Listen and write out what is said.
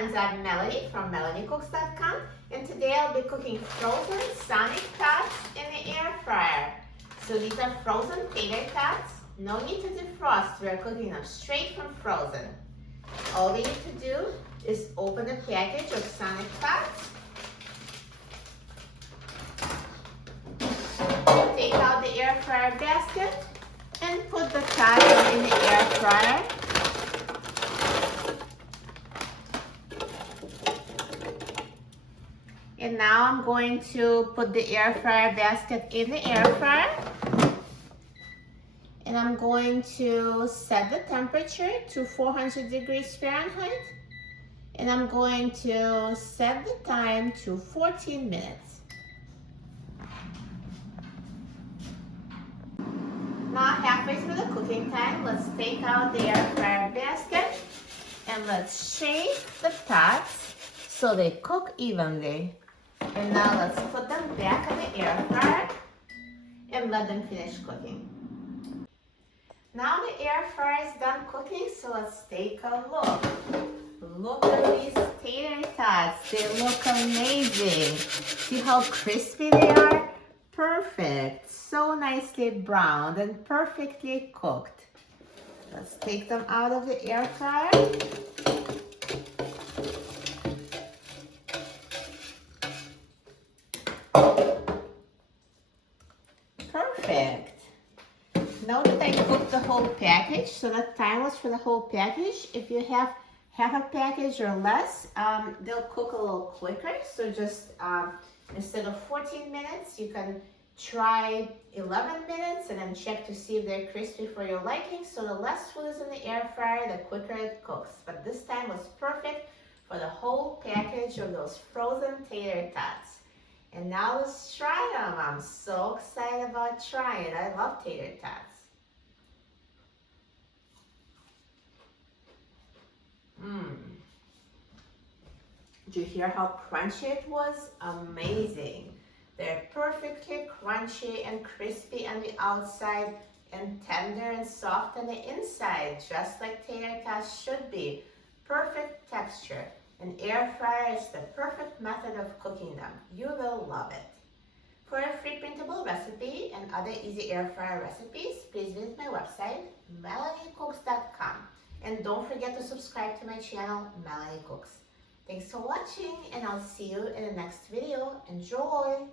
friends, I'm Melanie from MelanieCooks.com, and today I'll be cooking frozen Sonic Tots in the air fryer. So these are frozen tater tots. No need to defrost, we're cooking them straight from frozen. All we need to do is open the package of Sonic Tots, take out the air fryer basket, and put the tots in the air fryer. And now I'm going to put the air fryer basket in the air fryer. And I'm going to set the temperature to 400 degrees Fahrenheit. And I'm going to set the time to 14 minutes. Now halfway through the cooking time, let's take out the air fryer basket and let's shake the tots so they cook evenly. And now let's put them back in the air fryer and let them finish cooking. Now the air fryer is done cooking, so let's take a look. Look at these tater tots. They look amazing. See how crispy they are? Perfect. So nicely browned and perfectly cooked. Let's take them out of the air fryer. Perfect. Now that I cooked the whole package, so that time was for the whole package. If you have half a package or less, they'll cook a little quicker. So just instead of 14 minutes, you can try 11 minutes and then check to see if they're crispy for your liking. So the less food is in the air fryer, the quicker it cooks. But this time was perfect for the whole package of those frozen tater tots. And now let's try them. I'm so excited about trying it. I love tater tots. Did you hear how crunchy it was? Amazing. They're perfectly crunchy and crispy on the outside and tender and soft on the inside, just like tater tots should be. Perfect texture. An air fryer is the perfect method of cooking them. You will love it. For a free printable recipe and other easy air fryer recipes, please visit my website, MelanieCooks.com. And don't forget to subscribe to my channel, Melanie Cooks. Thanks for watching, and I'll see you in the next video. Enjoy!